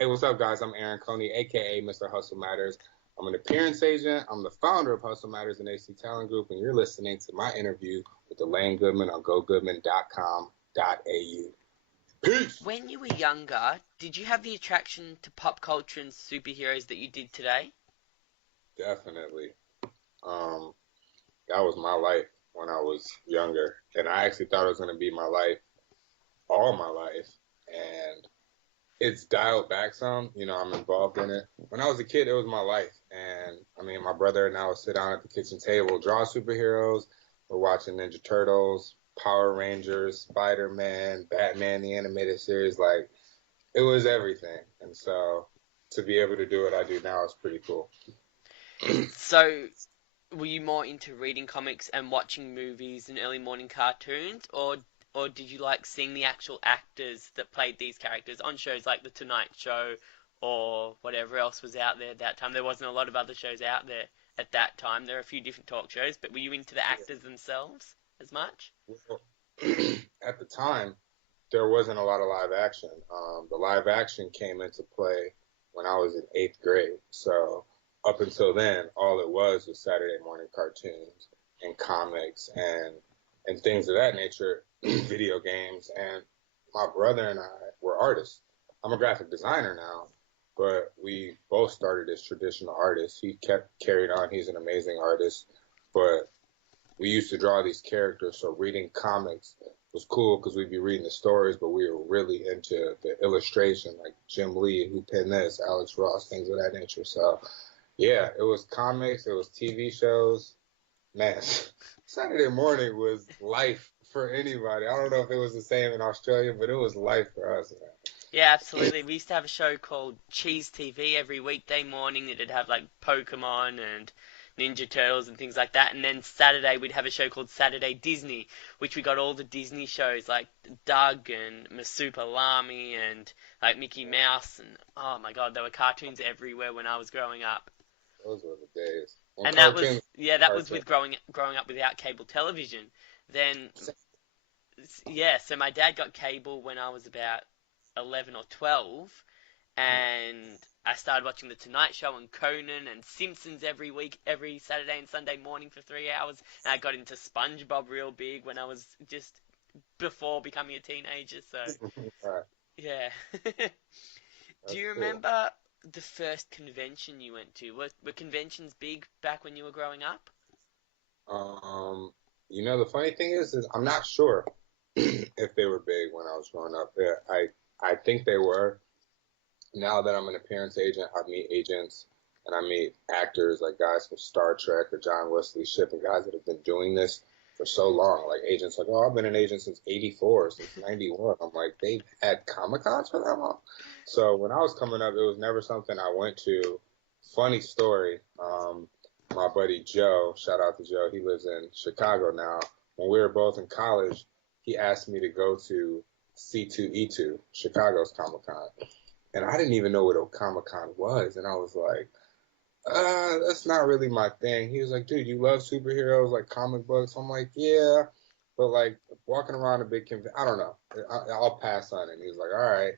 Hey, what's up, guys? I'm Aaron Coney, aka Mr. Hustle Matters. I'm an appearance agent. I'm the founder of Hustle Matters and AC Talent Group, and you're listening to my interview with Elaine Goodman on Gogoodman.com.au. Peace. When you were younger, did you have the attraction to pop culture and superheroes that you did today? Definitely. Um, that was my life when I was younger, and I actually thought it was going to be my life all my life, and it's dialed back some. I'm involved in it. When I was a kid, it was my life. And I mean, my brother and I would sit down at the kitchen table, draw superheroes. We're watching Ninja Turtles, Power Rangers, Spider-Man, Batman, the animated series. Like, it was everything. And so to be able to do what I do now is pretty cool. So, were you more into reading comics and watching movies and early morning cartoons, or did you like seeing the actual actors that played these characters on shows like The Tonight Show or whatever else was out there at that time? There wasn't a lot of other shows out there at that time. There are a few different talk shows, but were you into the actors themselves as much? Well, at the time, there wasn't a lot of live action. The live action came into play when I was in eighth grade. So up until then, all it was Saturday morning cartoons and comics and things of that nature, video games. And my brother and I were artists. I'm a graphic designer now, but we both started as traditional artists. He kept carried on. He's an amazing artist, but we used to draw these characters. So reading comics was cool because we'd be reading the stories, but we were really into the illustration, like Jim Lee, who penned this, Alex Ross, things of that nature. So yeah, it was comics, it was TV shows. Man, Saturday morning was life for anybody. I don't know if it was the same in Australia, but it was life for us, man. Yeah, absolutely. We used to have a show called Cheese TV every weekday morning. It'd have like Pokemon and Ninja Turtles and things like that. And then Saturday we'd have a show called Saturday Disney, which we got all the Disney shows like Doug and Lamy and like Mickey Mouse. And oh my God, there were cartoons everywhere when I was growing up. Those were the days. When And that cartoons, was, yeah, that was cartoons. with growing up without cable television. Then, yeah, so my dad got cable when I was about 11 or 12, and I started watching The Tonight Show and Conan and Simpsons every week, every Saturday and Sunday morning for 3 hours. And I got into SpongeBob real big when I was just before becoming a teenager. So, Right, yeah. Do that's you cool. remember the first convention you went to? Were conventions big back when you were growing up? Um, the funny thing is I'm not sure if they were big when I was growing up. Yeah, I think they were. Now that I'm an appearance agent, I meet agents and I meet actors like guys from Star Trek or John Wesley Shipp and guys that have been doing this for so long. Like agents like, oh, I've been an agent since '84, since '91. I'm like, they've had Comic Cons for that long. So when I was coming up, it was never something I went to. Funny story. My buddy Joe, shout out to Joe, he lives in Chicago now. When we were both in college, he asked me to go to C2E2, Chicago's Comic Con. And I didn't even know what a Comic Con was. And I was like, that's not really my thing. He was like, dude, you love superheroes, like comic books? I'm like, yeah. But like walking around a big convention, I don't know. I'll pass on it. And he was like, all right.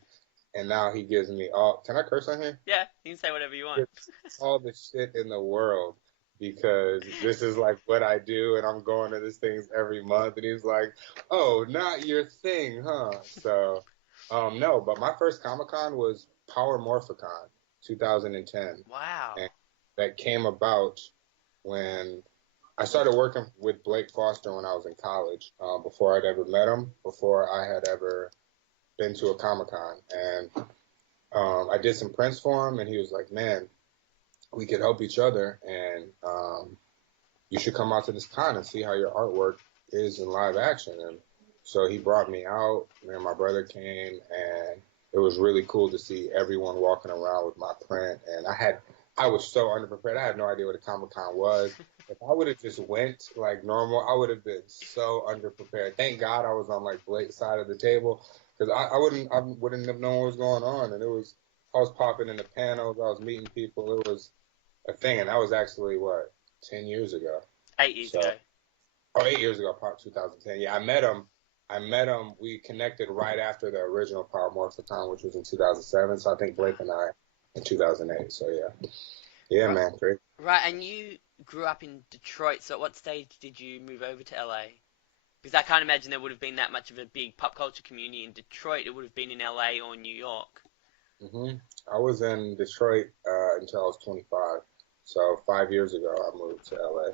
And now he gives me all, can I curse on here? Yeah, you can say whatever you want. Gives all the shit in the world because this is like what I do and I'm going to these things every month. And he's like, oh, not your thing, huh? So, no, but my first Comic Con was Power Morphicon 2010. Wow. And that came about when I started working with Blake Foster when I was in college, before I'd ever met him, before I had ever been to a Comic Con. And I did some prints for him, and he was like, man, we could help each other, and you should come out to this con and see how your artwork is in live action. And so he brought me out. Me and my brother came, and it was really cool to see everyone walking around with my print. And I was so underprepared. I had no idea what a Comic Con was. If I would have just went like normal, I would have been so underprepared. Thank God I was on like Blake's side of the table because I wouldn't have known what was going on. And I was popping in the panels, I was meeting people. It was a thing, and that was actually what 10 years ago. 8 years So, ago. oh, 8 years ago, part 2010. Yeah, I met him. I met him. We connected right after the original Power Morphicon, which was in 2007. So I think Blake and I in 2008. So yeah, Right, man, great. right. And you grew up in Detroit, so at what stage did you move over to LA? Because I can't imagine there would have been that much of a big pop culture community in Detroit. It would have been in LA or New York. hmm I was in Detroit until I was 25. So 5 years ago, I moved to LA.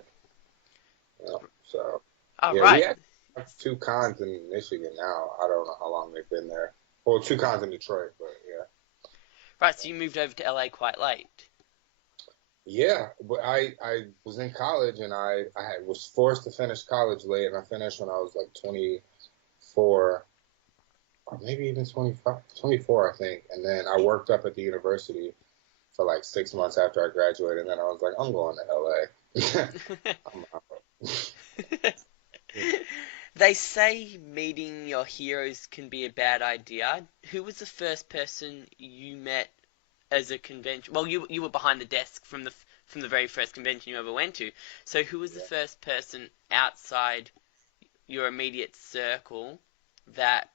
So Oh, yeah, we right. actually have two cons in Michigan now. I don't know how long they've been there. Well, two cons in Detroit, but yeah. Right, so you moved over to LA quite late. Yeah, but I was in college and was forced to finish college late, and I finished when I was like 24 or maybe even 25, 24, I think. And then I worked up at the university for like 6 months after I graduated, and then I was like, I'm going to LA. I'm out. They say meeting your heroes can be a bad idea. Who was the first person you met as a convention? Well, you were behind the desk from the very first convention you ever went to. So who was the Yeah. first person outside your immediate circle that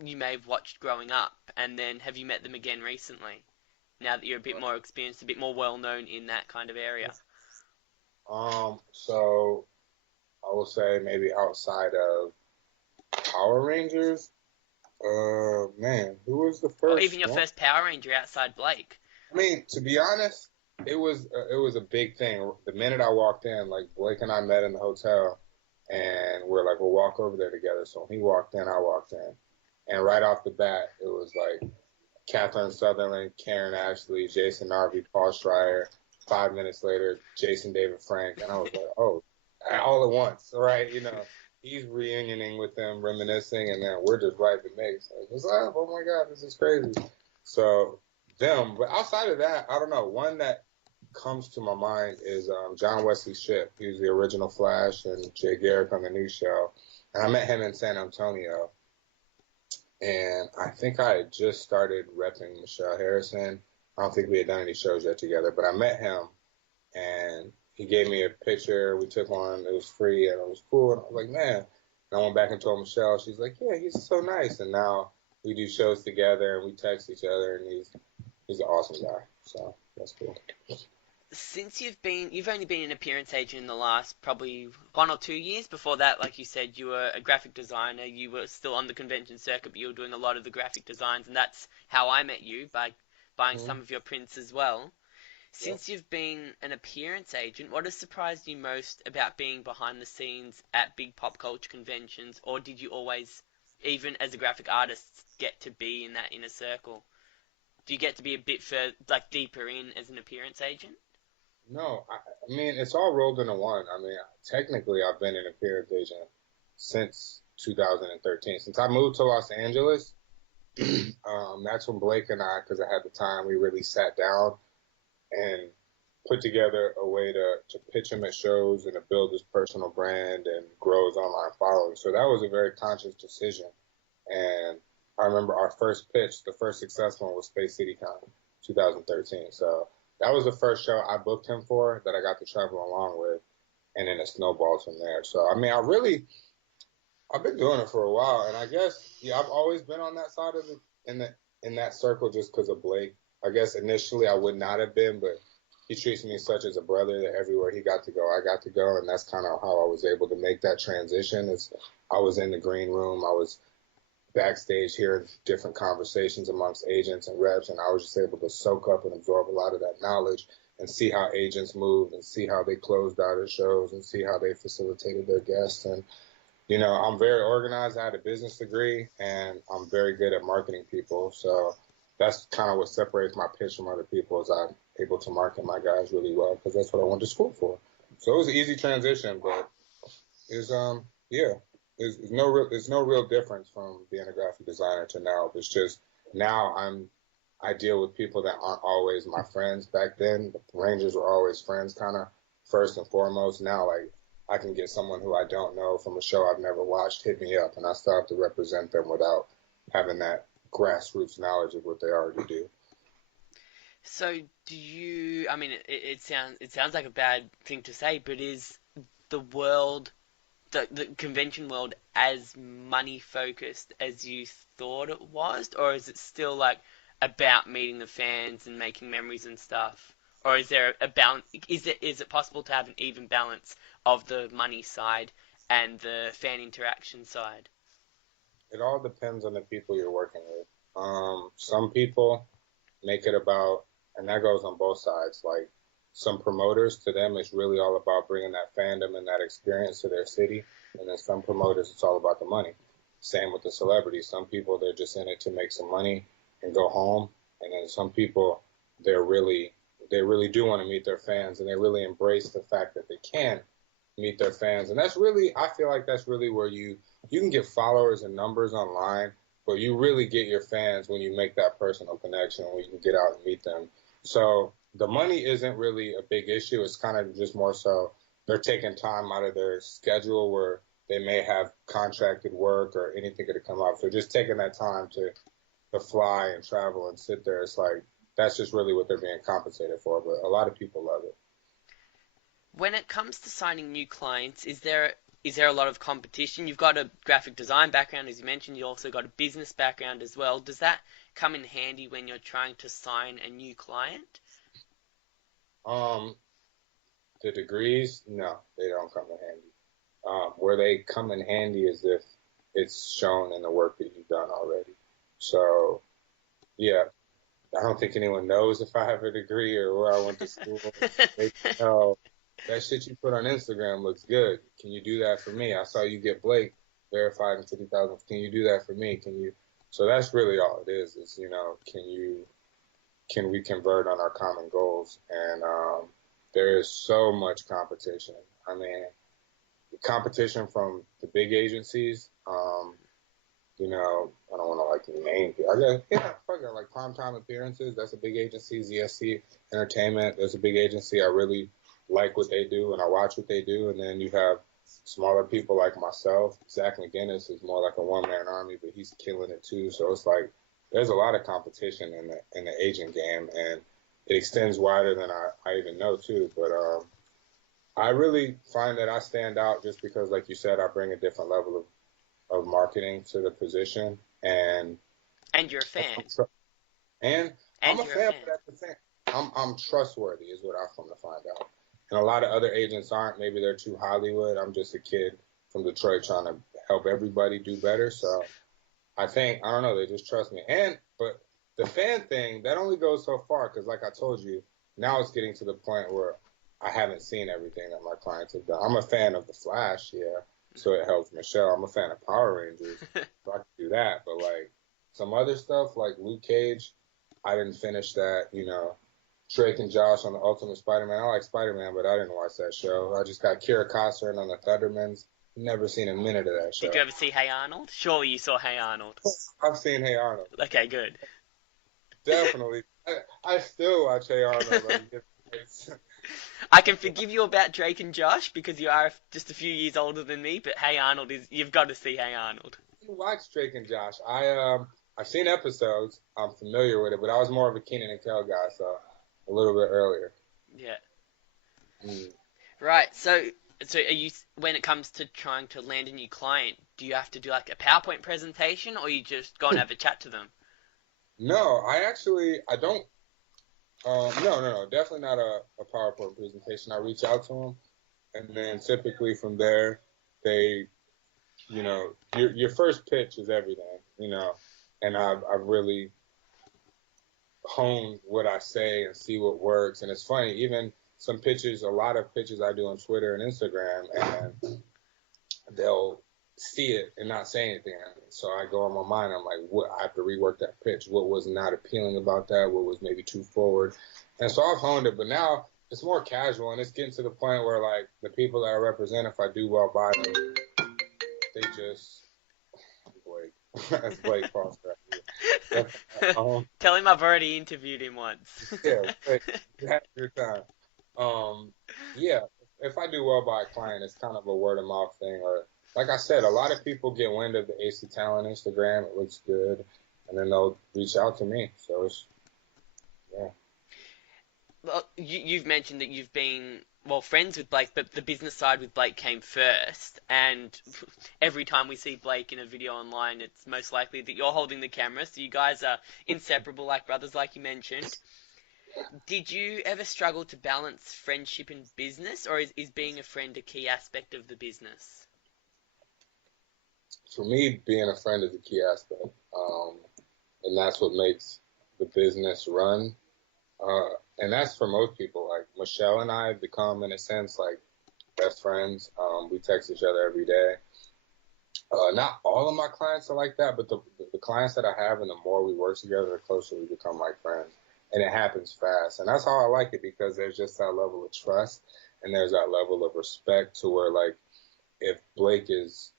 you may have watched growing up, and then have you met them again recently? Now that you're a bit more experienced, a bit more well known in that kind of area. So I will say maybe outside of Power Rangers. Man, who was the Or even first your one? first Power Ranger outside Blake. I mean, to be honest, it was a big thing. The minute I walked in, like Blake and I met in the hotel, and we're like, we'll walk over there together. So when he walked in, I walked in, and right off the bat, it was like Catherine Sutherland, Karen Ashley, Jason Narvy, Paul Schrier. 5 minutes later, Jason David Frank, and I was like, oh, all at once, right? He's reunioning with them, reminiscing, and then we're just right the mix. Like, what's up? Oh my God, this is crazy. So them, but outside of that, I don't know. One that comes to my mind is John Wesley Shipp. He was the original Flash and Jay Garrick on the new show, and I met him in San Antonio, and I think I had just started repping Michelle Harrison. I don't think we had done any shows yet together, but I met him and he gave me a picture. We took one. It was free and it was cool. And I was like, man. And I went back and told Michelle. She's like, yeah, he's so nice. And now we do shows together and we text each other, and he's an awesome guy. So that's cool. Since you've only been an appearance agent in the last probably 1 or 2 years. Before that, like you said, you were a graphic designer. You were still on the convention circuit, but you were doing a lot of the graphic designs, and that's how I met you, by buying Mm-hmm. some of your prints as well. Yep. Since you've been an appearance agent, what has surprised you most about being behind the scenes at big pop culture conventions, or did you always, even as a graphic artist, get to be in that inner circle? Do you get to be a bit further, like deeper in as an appearance agent? No, I mean it's all rolled into one. I mean, technically, I've been an appearance agent since 2013. Since I moved to Los Angeles, that's when Blake and I, because I had the time, we really sat down and put together a way to pitch him at shows and to build his personal brand and grow his online following. So that was a very conscious decision. And I remember our first pitch, the first successful one was Space City Con 2013. So that was the first show I booked him for that I got to travel along with. And then it snowballed from there. So, I mean, I've been doing it for a while. And I guess, yeah, I've always been on that side of it in that circle just because of Blake. I guess initially I would not have been, but he treats me such as a brother that everywhere he got to go, I got to go, and that's kind of how I was able to make that transition. Is I was in the green room, I was backstage hearing different conversations amongst agents and reps, and I was just able to soak up and absorb a lot of that knowledge and see how agents moved and see how they closed out their shows and see how they facilitated their guests. And I'm very organized. I had a business degree, and I'm very good at marketing people. So that's kind of what separates my pitch from other people is I'm able to market my guys really well because that's what I went to school for. So it was an easy transition, but it's yeah, there's no real difference from being a graphic designer to now. It's just now I deal with people that aren't always my friends. Back then, the Rangers were always friends, kind of first and foremost. Now, like I can get someone who I don't know from a show I've never watched hit me up, and I still have to represent them without having that grassroots knowledge of what they already do. So, do you? I mean, it sounds like a bad thing to say, but is the world the convention world as money focused as you thought it was, or is it still like about meeting the fans and making memories and stuff? Or is there a balance? Is it possible to have an even balance of the money side and the fan interaction side? It all depends on the people you're working with. Some people make it about, and that goes on both sides. Like some promoters, to them, it's really all about bringing that fandom and that experience to their city. And then some promoters, it's all about the money. Same with the celebrities. Some people, they're just in it to make some money and go home. And then some people, they really do want to meet their fans and they really embrace the fact that they can meet their fans. And that's really, I feel like that's really where you can get followers and numbers online, but you really get your fans when you make that personal connection, when you can get out and meet them. So the money isn't really a big issue. It's kind of just more so they're taking time out of their schedule where they may have contracted work or anything could come up. So just taking that time to fly and travel and sit there, it's like that's just really what they're being compensated for. But a lot of people love it. When it comes to signing new clients, is there a lot of competition? You've got a graphic design background, as you mentioned. You also got a business background as well. Does that come in handy when you're trying to sign a new client? Um, the degrees, no, they don't come in handy. Where they come in handy is if it's shown in the work that you've done already. So, yeah, I don't think anyone knows if I have a degree or where I went to school. They know that shit you put on Instagram looks good. Can you do that for me? I saw you get Blake verified in 50,000. Can you do that for me? Can you? So that's really all it is. Is can we convert on our common goals? And there is so much competition. I mean, competition from the big agencies. I don't want to like name people. I guess, yeah, fuck it. Like Primetime Appearances, that's a big agency. ZSC Entertainment, that's a big agency. I really like what they do and I watch what they do. And then you have smaller people like myself. Zach McGinnis is more like a one-man army, but he's killing it too. So it's like there's a lot of competition in the agent game, and it extends wider than I even know too. But I really find that I stand out just because, like you said, I bring a different level of marketing to the position, and And you're a fan. and I'm And a you're a fan, fan. but at the same, I'm trustworthy is what I've come to find out. And a lot of other agents aren't. Maybe they're too Hollywood. I'm just a kid from Detroit trying to help everybody do better. So I think I don't know. They just trust me. But the fan thing that only goes so far because, like I told you, now it's getting to the point where I haven't seen everything that my clients have done. I'm a fan of The Flash, yeah, so it helps Michelle. I'm a fan of Power Rangers, so I can do that. But like some other stuff, like Luke Cage, I didn't finish that. Drake and Josh on the Ultimate Spider-Man. I like Spider-Man, but I didn't watch that show. I just got Kira Costner on the Thundermans. Never seen a minute of that Did show. you ever see Hey Arnold? Surely you saw Hey Arnold. I've seen Hey Arnold. Okay, good. Definitely. I still watch Hey Arnold. Like, I can forgive you about Drake and Josh because you are just a few years older than me, but Hey Arnold is you've got to see Hey Arnold. you watch Drake and Josh. I've seen episodes. I'm familiar with it, but I was more of a Kenan and Kel guy, so a little bit earlier. Yeah. Mm. Right. So are you when it comes to trying to land a new client, do you have to do like a PowerPoint presentation or you just go and have a chat to them? No, I don't. No, definitely not a PowerPoint presentation. I reach out to them, and then typically from there, they, your first pitch is everything, and I've really hone what I say and see what works. And it's funny, even some pitches, a lot of pitches I do on Twitter and Instagram, and they'll see it and not say anything. So I go on my mind. I'm like, what? I have to rework that pitch. What was not appealing about that? What was maybe too forward? And so I've honed it, but now it's more casual, and it's getting to the point where like the people that I represent, if I do well by them, they just Blake. That's Blake Foster. Tell him I've already interviewed him once. Yeah, Blake, you had your time. Um, yeah, if I do well by a client, it's kind of a word of mouth thing, or like I said, a lot of people get wind of the AC Talent Instagram. It looks good, and then they'll reach out to me. So it's yeah. Well, you've mentioned that you've been, well, friends with Blake, but the business side with Blake came first. And every time we see Blake in a video online, it's most likely that you're holding the camera. So you guys are inseparable like brothers, like you mentioned. Did you ever struggle to balance friendship and business, or is being a friend a key aspect of the business? For me, being a friend is a key aspect, and that's what makes the business run. And that's for most people. Like Michelle and I have become, in a sense, like best friends. We text each other every day. Not all of my clients are like that, but the clients that I have, and the more we work together, the closer we become like friends. And it happens fast. And that's how I like it, because there's just that level of trust, and there's that level of respect to where, like, if Blake is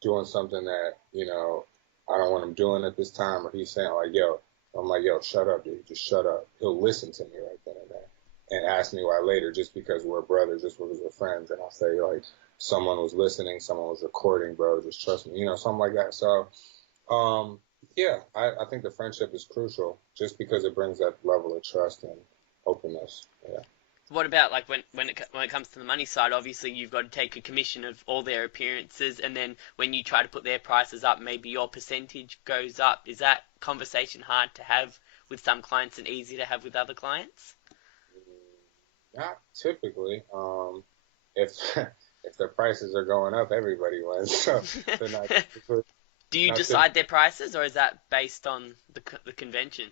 doing something that, I don't want him doing at this time, or he's saying, like, yo, I'm like, yo, shut up, dude. Just shut up. He'll listen to me right then and there and ask me why later, just because we're brothers, just because we're friends. And I'll say, like, someone was listening, someone was recording, bro. Just trust me, something like that. So, um, yeah, I think the friendship is crucial, just because it brings that level of trust and openness. Yeah. What about like when it comes to the money side? Obviously, you've got to take a commission of all their appearances, and then when you try to put their prices up, maybe your percentage goes up. Is that conversation hard to have with some clients and easy to have with other clients? Not typically. If if the prices are going up, everybody wins. So they're not typically, Do you not typically. decide their prices, or is that based on the convention?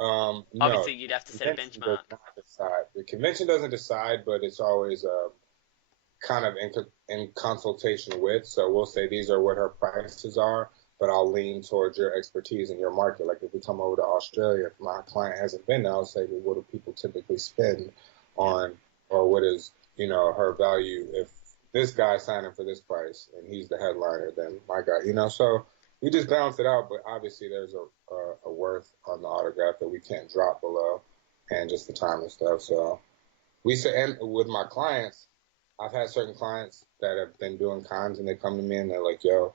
No, Obviously, you'd have to set a convention does benchmark. not decide. The convention doesn't decide, but it's always kind of in consultation with. So we'll say these are what her prices are, but I'll lean towards your expertise in your market. Like if we come over to Australia, if my client hasn't been there, I'll say, well, what do people typically spend Yeah. on, or what is, her value if this guy's signing for this price and he's the headliner, then my guy, so we just balance it out. But obviously there's a worth on the autograph that we can't drop below, and just the time and stuff. So we say, and with my clients, I've had certain clients that have been doing cons, and they come to me and they're like, yo,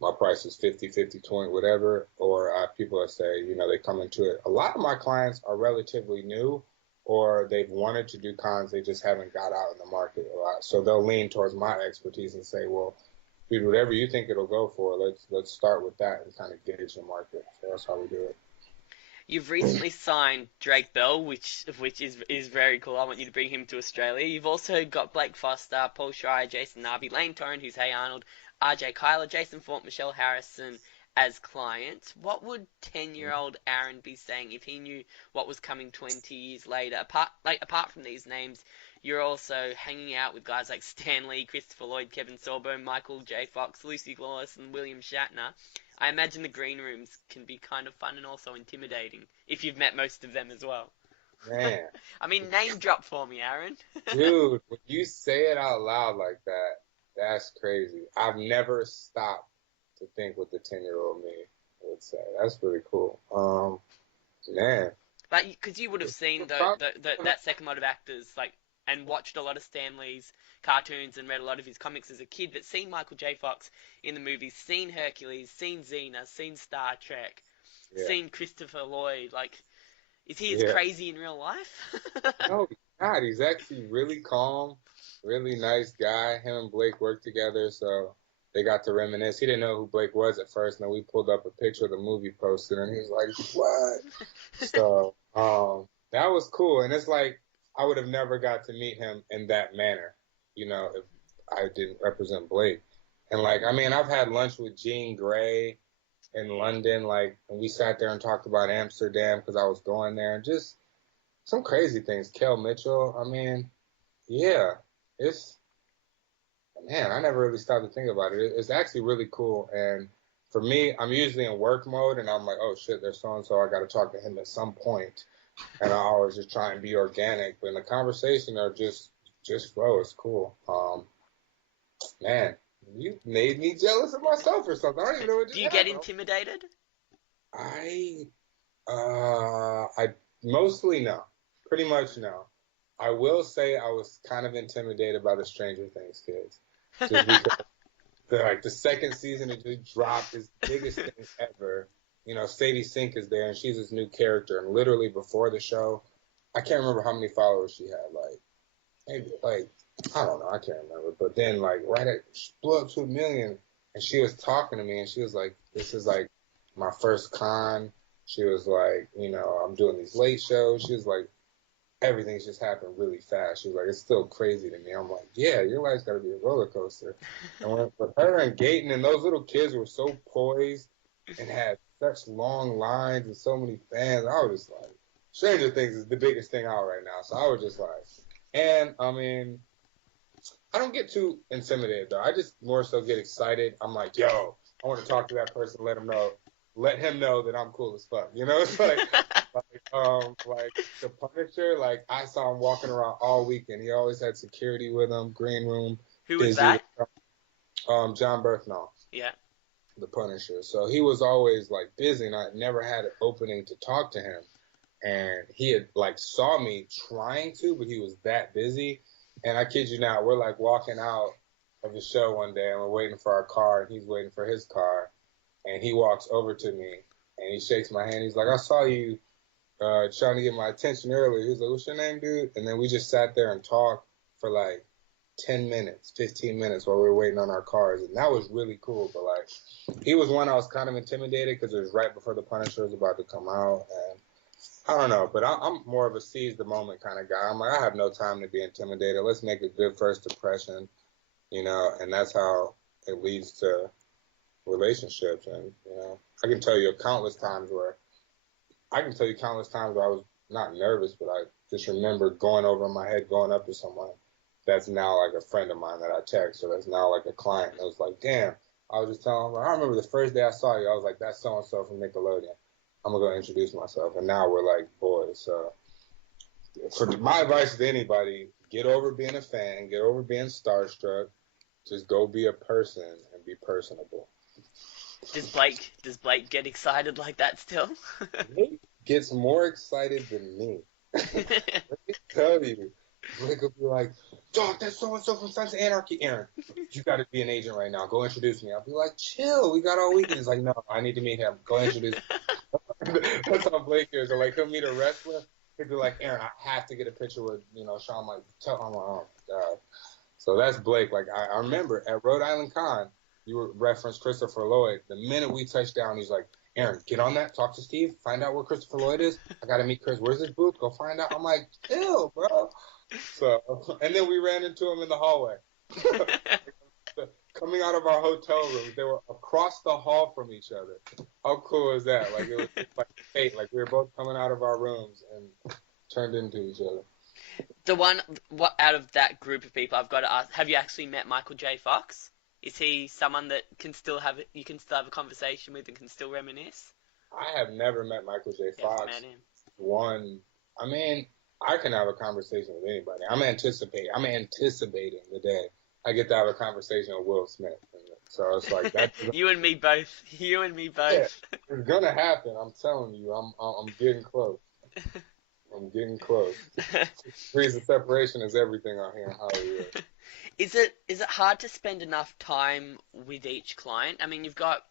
my price is 50, 50, 20, whatever. Or I have people that say, they come into it. A lot of my clients are relatively new, or they've wanted to do cons, they just haven't got out in the market a lot. So they'll lean towards my expertise and say, well, dude, whatever you think it'll go for, let's start with that and kind of gauge the market. So that's how we do You've recently signed Drake Bell, which is very cool. I want you to bring him to Australia. You've also got Blake Foster, Paul Schrier, Jason Narvy, Lane Toran, who's Hey Arnold, RJ Cyler, Jason Faunt, Michelle Harrison as clients. What would 10-year-old Aaron be saying if he knew what was coming 20 years later? Apart from these names, you're also hanging out with guys like Stan Lee, Christopher Lloyd, Kevin Sorbo, Michael J. Fox, Lucy Lawless, and William Shatner. I imagine the green rooms can be kind of fun and also intimidating if you've met most of them as well. it. Man, I mean, name drop for me, Aaron. dude, when you say it out loud like that, that's crazy. I've never stopped to think what the 10-year-old me would say. That's really cool. Man. Like, because you would have seen that second lot of actors, like, and watched a lot of Stan Lee's cartoons and read a lot of his comics as a kid, but seen Michael J. Fox in the movies, seen Hercules, seen Xena, seen Star Trek, Yeah, seen Christopher Lloyd. Like, is he as yeah. crazy in real life? No, he's not. He's actually really calm, really nice guy. Him and Blake worked together, so they got to reminisce. He didn't know who Blake was at first, and then we pulled up a picture of the movie poster, and he was like, "What?" So, that was cool. And it's like I would have never got to meet him in that manner, if I didn't represent Blake. And like, I mean, I've had lunch with Jean Grey in London, like, and we sat there and talked about Amsterdam because I was going there, and just some crazy things. Kel Mitchell. I mean, yeah, it's man. I never really stopped to think about it. It's actually really cool. And for me, I'm usually in work mode, and I'm like, oh shit, there's so and so. I got to talk to him at some point. And I always just try and be organic. But in the conversation, are just flow. It's cool. Man, you made me jealous of myself or something. I don't even know what Do just you get happened. intimidated? I I mostly no. Pretty much no. I will say I was kind of intimidated by the Stranger Things kids, just because the second season it just dropped its biggest thing ever. Sadie Sink is there and she's this new character, and literally before the show, I can't remember how many followers she had. Like maybe like I don't know, I can't remember. But then like she blew up to 1 million, and she was talking to me, and she was like, "This is like my first con." She was like, I'm doing these late shows. She was like, everything's just happened really fast. She was like, it's still crazy to me. I'm like, yeah, your life's got to be a roller coaster. And with her and Gaten and those little kids were so poised and had such long lines and so many fans, I was just like, Stranger Things is the biggest thing out right now. So I was just like, and I mean, I don't get too intimidated though. I just more so get excited. I'm like, yo, I want to talk to that person, let him know that I'm cool as fuck. It's like the Punisher. Like I saw him walking around all weekend. He always had security with him, green room, Who was busy. that? John Berthnall, Yeah. the Punisher. So he was always like busy, and I never had an opening to talk to him. And he had like saw me trying to, but he was that busy. And I kid you not, we're like walking out of the show one day, and we're waiting for our car, and he's waiting for his car, and he walks over to me, and he shakes my hand. He's like, "I saw you trying to get my attention earlier." He's like, "What's your name, dude?" And then we just sat there and talked for like 10 minutes, 15 minutes while we were waiting on our cars. And that was really cool. But like, he was one I was kind of intimidated because it was right before the Punisher was about to come out. And I don't know, but I'm more of a seize the moment kind of guy. I'm like, I have no time to be intimidated. Let's make a good first impression, and that's how it leads to relationships. And, I can tell you countless times where I was not nervous, but I just remember going over in my head, going up to someone that's now like a friend of mine that I text, or that's now like a client. And I was like, damn. I was just telling him, I remember the first day I saw you, I was like, that's so-and-so from Nickelodeon. I'm going to go introduce myself. And now we're like boys. So for my advice to anybody, get over being a fan, get over being starstruck. Just go be a person and be personable. Does Blake get excited like that still? Blake gets more excited than me. Let me tell you. Blake will be like, dog, that's so-and-so from Sons of Anarchy. Aaron, you got to be an agent right now. Go introduce me. I'll be like, chill. We got all weekend. He's like, no, I need to meet him. Go introduce me. That's how Blake is. Or like, he'll meet a wrestler. He'll be like, Aaron, I have to get a picture with, Sean. I'm like, I'm like, oh, God. So that's Blake. Like, I remember at Rhode Island Con, you referenced Christopher Lloyd. The minute we touched down, he's like, Aaron, get on that. Talk to Steve. Find out where Christopher Lloyd is. I got to meet Chris. Where's his booth? Go find out. I'm like, chill, bro. So, and then we ran into him in the hallway. Coming out of our hotel rooms, they were across the hall from each other. How cool is that? Like, it was like fate. Like, we were both coming out of our rooms and turned into each other. What out of that group of people, I've got to ask, have you actually met Michael J. Fox? Is he someone that you can still have a conversation with and can still reminisce? I have never met Michael J. You haven't met Fox. him. One, I mean, I can have a conversation with anybody. I'm anticipating the day I get to have a conversation with Will Smith. So it's like that. You and me both. You and me Yeah, both. it's gonna happen. I'm telling you. I'm getting close. I'm getting close. 6 degrees of separation is everything out here in Hollywood. Is it hard to spend enough time with each client? I mean, you've got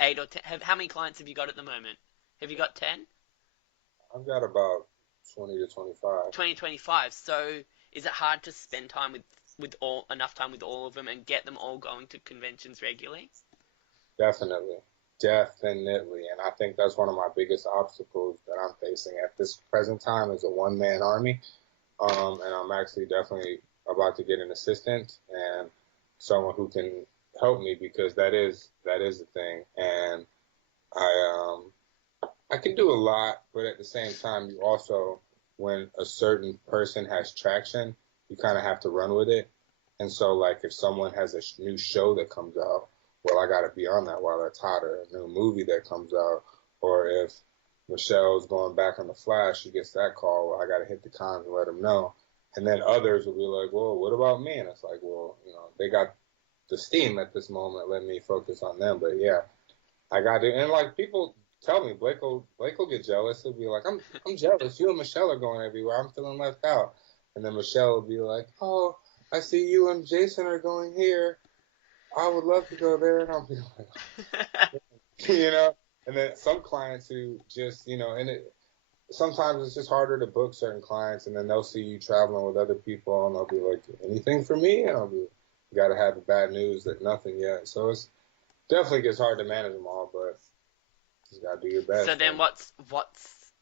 8 or 10. How many clients have you got at the moment? Have you got 10? I've got about 20 to 25. 2025. So is it hard to spend time with all enough time with all of them and get them all going to conventions regularly? Definitely. Definitely. And I think that's one of my biggest obstacles that I'm facing at this present time is a one-man army. And I'm actually definitely about to get an assistant and someone who can help me because that is the thing. And I can do a lot, but at the same time, you also, when a certain person has traction, you kind of have to run with it. And so, like, if someone has a new show that comes out, well, I got to be on that while it's hot, or a new movie that comes out, or if Michelle's going back on the Flash, she gets that call, well, I got to hit the cons and let them know. And then others will be like, well, what about me? And it's like, well, they got the steam at this moment. Let me focus on them. But yeah, I got to, and like people tell me, Blake will get jealous. He'll be like, I'm jealous. You and Michelle are going everywhere. I'm feeling left out. And then Michelle will be like, oh, I see you and Jason are going here. I would love to go there. And I'll be like, you know. And then some clients who just, and sometimes it's just harder to book certain clients, and then they'll see you traveling with other people, and they'll be like, "Anything for me?" And I'll be, "You got to have the bad news that nothing yet." So it's definitely gets hard to manage them all, but you got to do your So best. then And what's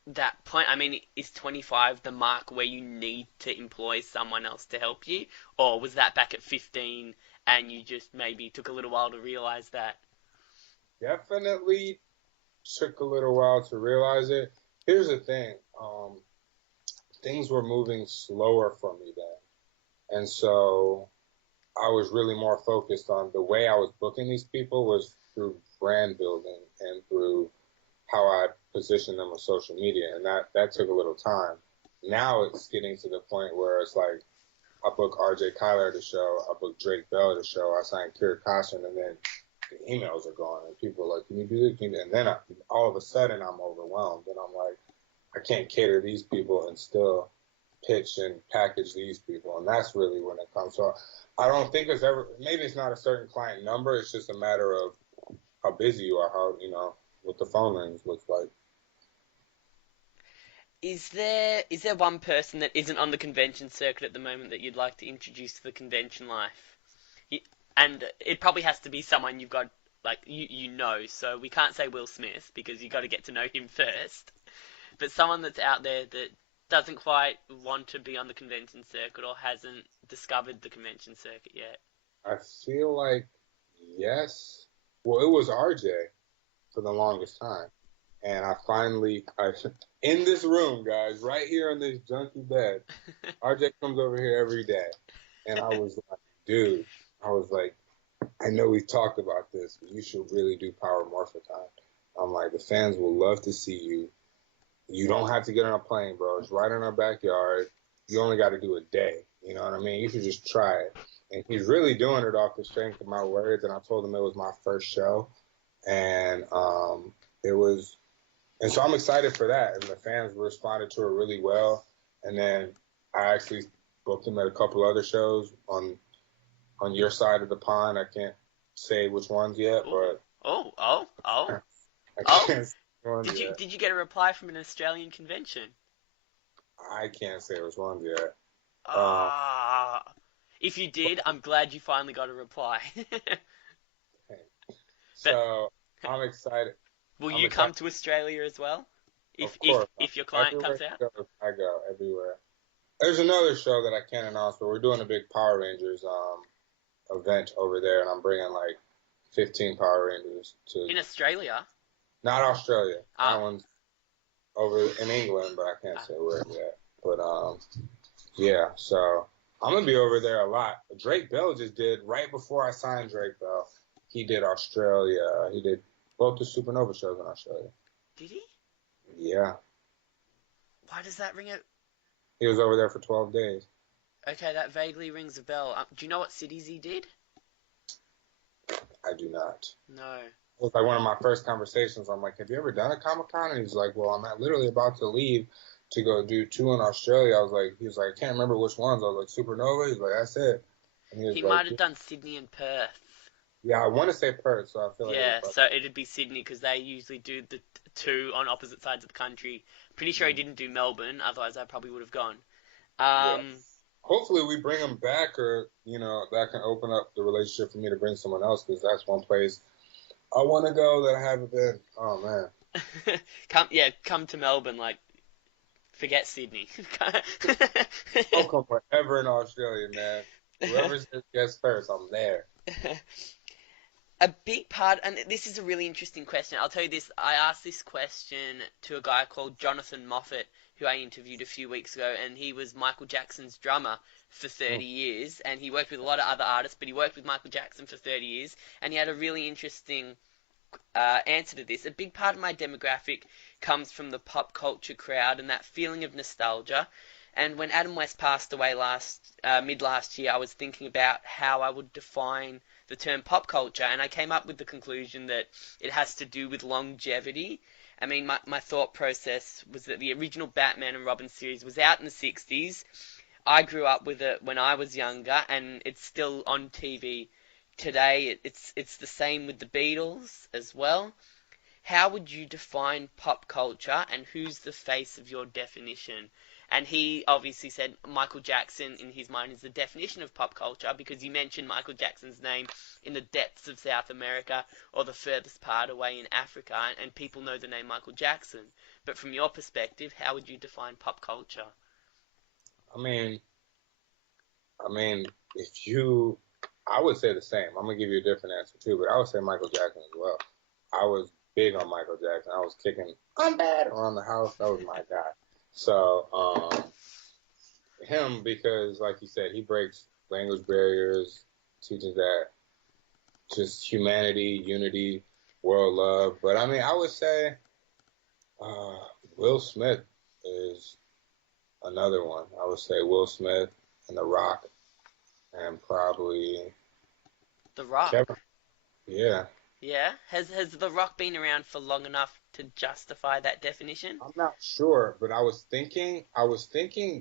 that point? I mean, is 25 the mark where you need to employ someone else to help you? Or was that back at 15 and you just maybe took a little while to realize that? definitely took a little while to realize it. Here's the thing. Things were moving slower for me then. And so I was really more focused on the way I was booking these people was through brand building and through how I positioned them on social media. And that took a little time. Now it's getting to the point where it's like I book RJ Cyler to show, I book Drake Bell to show, I signed Kira Costner, and then the emails are gone, and people are like, "Can you do this?" And then all of a sudden, I'm overwhelmed, and I'm like, I can't cater these people and still pitch and package these people, and that's really when it comes. So I don't think it's ever. Maybe it's not a certain client number. It's just a matter of how busy you are, how what the phone rings looks like. Is there one person that isn't on the convention circuit at the moment that you'd like to introduce to the convention life? And it probably has to be someone you've got like you know. So we can't say Will Smith because you got to get to know him first. But someone that's out there that doesn't quite want to be on the convention circuit or hasn't discovered the convention circuit yet. I feel like yes. Well, it was RJ for the longest time. And I in this room, guys, right here on this junky bed, RJ comes over here every day. And I was like, dude, I was like, I know we've talked about this, but you should really do Power Morphathon. I'm like, the fans will love to see you. You don't have to get on a plane, bro. It's right in our backyard. You only got to do a day. You know what I mean? You should just try it. And he's really doing it off the strength of my words. And I told him it was my first show. And it was and so I'm excited for that. And the fans responded to it really well. And then I actually booked him at a couple other shows on your side of the pond. I can't say which ones yet, Ooh. but Oh, oh, oh, I oh. can't say which ones Did you yet. did you get a reply from an Australian convention? I can't say which ones yet. Um, Ah. If you did, I'm glad you finally got a reply. But so I'm excited. will I'm you excited. come to Australia as well? If Of if course, if your client everywhere comes out? he goes, I go everywhere. There's another show that I can't announce, but we're doing a big Power Rangers event over there, and I'm bringing like 15 Power Rangers to In Australia? not Australia. That Ah. one's over in England, but I can't Ah. say where yet. But yeah. So I'm gonna be over there a lot. Drake Bell just did right before I signed Drake Bell. He did Australia. He did both the Supernova shows in Australia. Did he? Yeah, Why does that ring a... he was over there for 12 days. Okay, that vaguely rings a bell. Do you know what cities he did? I do not. No. It was like one of my first conversations. I'm like, "Have you ever done a Comic Con?" And he's like, "Well, I'm literally about to leave to go do two in Australia." He was like, "I can't remember which ones." I was like, "Supernova." He's like, "That's it." And he He was like, might have done Sydney and Perth. "Yeah, I want to say Perth, so I feel like Yeah, it'll so it'd be Sydney because they usually do the two on opposite sides of the country. Pretty sure he mm, didn't do Melbourne, otherwise I probably would have gone. yeah." Um, Hopefully, we bring him back, or that can open up the relationship for me to bring someone else because that's one place I want to go that I haven't been. Oh man, come to Melbourne. Like, forget Sydney. I'll come wherever in Australia, man. Whoever says yes first, I'm there. A big part, and this is a really interesting question. I'll tell you this. I asked this question to a guy called Jonathan Moffat, who I interviewed a few weeks ago, and he was Michael Jackson's drummer for Mm. 30 years, and he worked with a lot of other artists, but he worked with Michael Jackson for 30 years, and he had a really interesting answer to this. A big part of my demographic comes from the pop culture crowd and that feeling of nostalgia. And when Adam West passed away mid last year, I was thinking about how I would define the term pop culture, and I came up with the conclusion that it has to do with longevity. I mean, my thought process was that the original Batman and Robin series was out in the 60s. I grew up with it when I was younger, and it's still on TV today. It's the same with the Beatles as well. how would you define pop culture and who's the face of your definition? And he obviously said Michael Jackson in his mind is the definition of pop culture because you mentioned Michael Jackson's name in the depths of South America or the furthest part away in Africa, and people know the name Michael Jackson. But from your perspective, how would you define pop culture? I mean, if you, I would say the same. I'm gonna give you a different answer too, but I would say Michael Jackson as well. I was big on Michael Jackson. I was kicking "I'm bad" around the house. That was my guy. So him, because like you said, he breaks language barriers, teaches that just humanity, unity, world love. But I mean, I would say uh, Will Smith is another one. I would say Will Smith and The Rock, and probably The Rock. Kevin. Yeah, Yeah? Has The Rock been around for long enough to justify that definition? I'm not sure, but I was thinking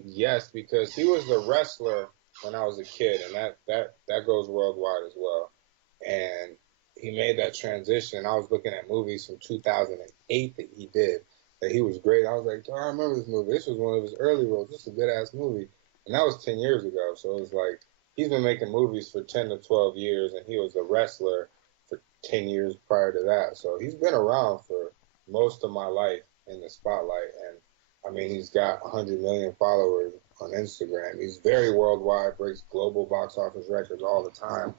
yes because he was a wrestler when I was a kid, and that goes worldwide as well. And he made that transition. I was looking at movies from 2008 that he did that he was great. I was like, oh, I remember this movie. This was one of his early roles. This is a good ass movie, and that was 10 years ago. So it was like he's been making movies for 10 to 12 years, and he was a wrestler for 10 years prior to that. So he's been around for most of my life in the spotlight. And I mean, he's got 100 million followers on Instagram. He's very worldwide, breaks global box office records all the time.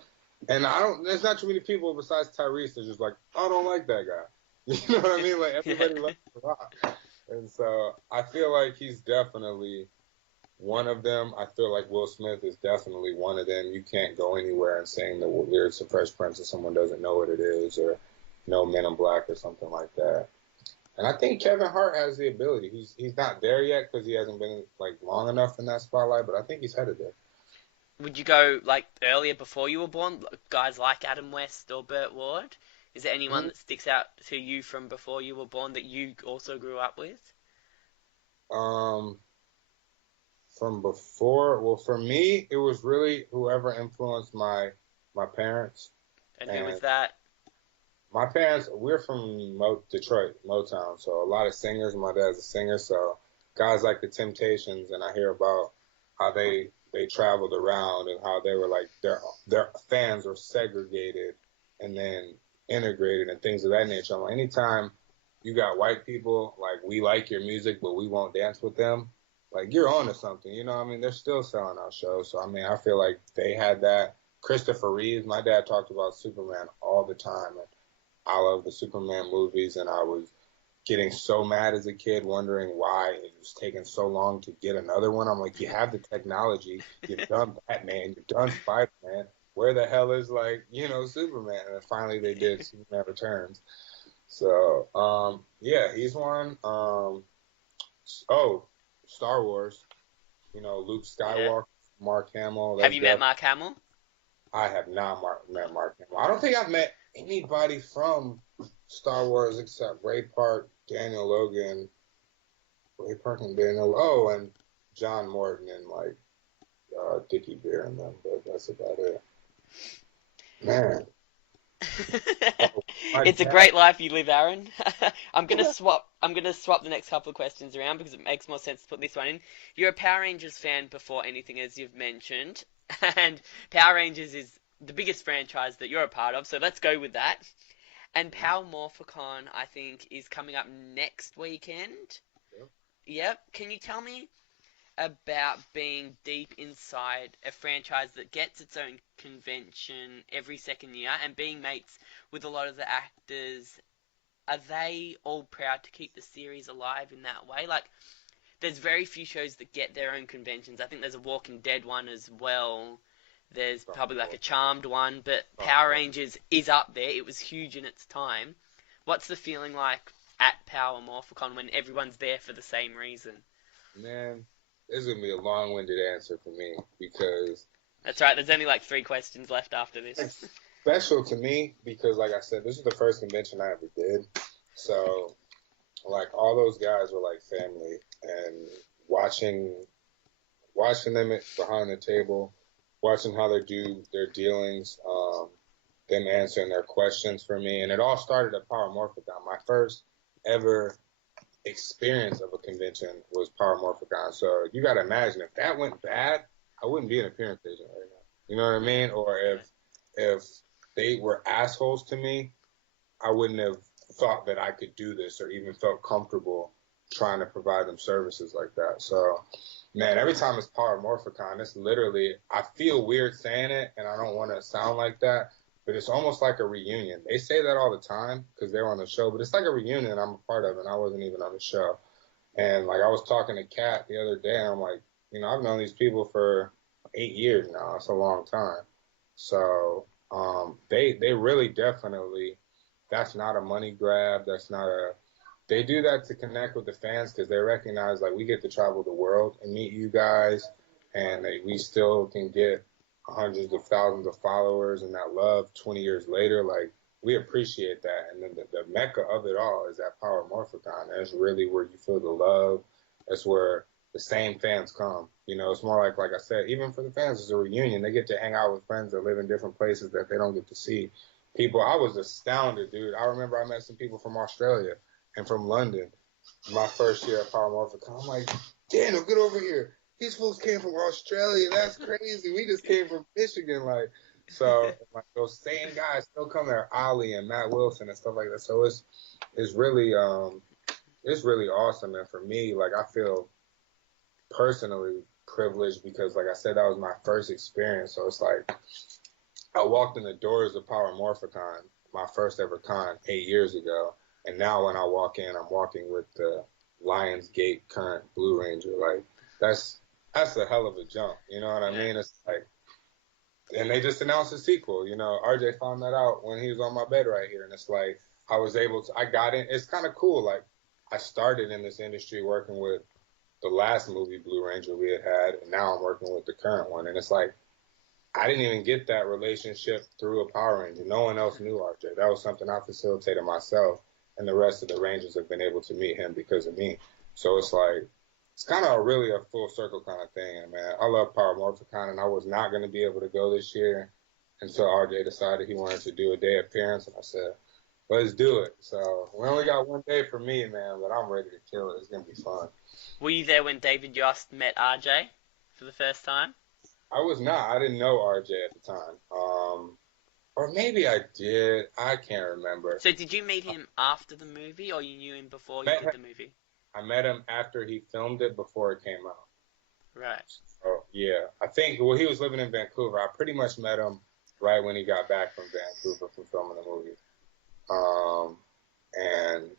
And there's not too many people besides Tyrese that's just like, I don't like that guy. You know what I mean? Like, Yeah. everybody loves The Rock. And so I feel like he's definitely one of them. I feel like Will Smith is definitely one of them. You can't go anywhere and saying the lyrics of Fresh Prince if someone doesn't know what it is or know Men in Black or something like that. And I think Kevin Hart has the ability. He's not there yet because he hasn't been like long enough in that spotlight, but I think he's headed there. Would you go like earlier before you were born? Guys like Adam West or Burt Ward? Is there anyone Mm-hmm. that sticks out to you from before you were born that you also grew up with? Um, from before, well, for me, it was really whoever influenced my parents. And who was And that? my parents, we're from Detroit, Motown, so a lot of singers. My dad's a singer, so guys like the Temptations, and I hear about how they traveled around and how they were like their fans were segregated and then integrated and things of that nature. I'm like, anytime you got white people like we like your music but we won't dance with them, like you're on to something. You know what I mean? They're still selling out shows, so I mean I feel like they had that. Christopher Reeves, my dad talked about Superman all the time. And I love the Superman movies, and I was getting so mad as a kid, wondering why it was taking so long to get another one. I'm like, you have the technology, you've done Batman, you've done Spider-Man. Where the hell is Superman? And then finally they did Superman Returns. So yeah, he's one. Oh, Star Wars. Luke Yeah. Skywalker, Mark Hamill. Have That's you met definitely. Mark Hamill? I have not met Mark Hamill. I don't think I've met anybody from Star Wars except Ray Park, Daniel Logan, Ray Park and Daniel. Oh, and John Morton and like Dickie Beer and them. But that's about it. Man, oh, my It's a dad. great life you live, Aaron. I'm gonna swap the next couple of questions around because it makes more sense to put this one in. You're a Power Rangers fan before anything, as you've mentioned, and Power Rangers is the biggest franchise that you're a part of, so let's go with that. And Power Morphicon, I think, is coming up next weekend. Yep. Can you tell me about being deep inside a franchise that gets its own convention every second year and being mates with a lot of the actors? Are they all proud to keep the series alive in that way? Like, there's very few shows that get their own conventions. I think there's a Walking Dead one as well. There's probably like a Charmed one, but Power Rangers is up there. It was huge in its time. What's the feeling like at Power Morphicon when everyone's there for the same reason? Man, this is gonna be a long-winded answer for me because That's right, there's only like three questions left after this. it's special to me because, like I said, this is the first convention I ever did. So, like, all those guys were like family, and watching watching them behind the table, watching how they do their dealings. them answering their questions for me. And it all started at Power Morphicon. My first ever experience of a convention was Power Morphicon. So you got to imagine if that went bad, I wouldn't be an appearance agent right now. You know what I mean? Or if they were assholes to me, I wouldn't have thought that I could do this or even felt comfortable trying to provide them services like that. So, man, every time it's Power Morphicon, it's literally, I feel weird saying it, and I don't want to sound like that, but it's almost like a reunion. They say that all the time because they're on the show, but it's like a reunion I'm a part of, and I wasn't even on the show. And like I was talking to Kat the other day, and I'm like, I've known these people for 8 years now. It's a long time. So they really definitely, that's not a money grab. That's not a, they do that to connect with the fans because they recognize like we get to travel the world and meet you guys, and we still can get hundreds of thousands of followers and that love 20 years later. Like we appreciate that, and then the mecca of it all is that Power Morphicon. That's really where you feel the love. That's where the same fans come. It's more like I said, even for the fans, it's a reunion. They get to hang out with friends that live in different places that they don't get to see. People, I was astounded, dude. I remember I met some people from Australia and from London my first year at Power Morphicon. I'm like, Daniel, get over here. These fools came from Australia. That's crazy. We just came from Michigan. So those same guys still come there, Ollie and Matt Wilson and stuff like that. So it's really awesome. And for me, like I feel personally privileged because, like I said, that was my first experience. So it's like I walked in the doors of Power Morphicon, my first ever con, 8 years ago. And now when I walk in, I'm walking with the Lionsgate current Blue Ranger. Like that's a hell of a jump. You know what I mean? It's like, and they just announced a sequel. RJ found that out when he was on my bed right here, and it's like I got in. It's kind of cool. Like I started in this industry working with the last movie Blue Ranger we had, and now I'm working with the current one, and it's like I didn't even get that relationship through a Power Ranger. No one else knew RJ. That was something I facilitated myself, and the rest of the Rangers have been able to meet him because of me. So it's like, it's kind of really a full circle kind of thing. And man, I love Power Morphicon, and I was not going to be able to go this year until RJ decided he wanted to do a day appearance, and I said, let's do it. So we only got one day for me, man, but I'm ready to kill it. It's going to be fun. Were you there when David Yost met RJ for the first time? I was not. I didn't know RJ at the time. Or maybe I did. I can't remember. So did you meet him after the movie, or you knew him before you did the movie? I met him after he filmed it, before it came out. Right. So yeah, I think, well, he was living in Vancouver. I pretty much met him right when he got back from Vancouver from filming the movie. And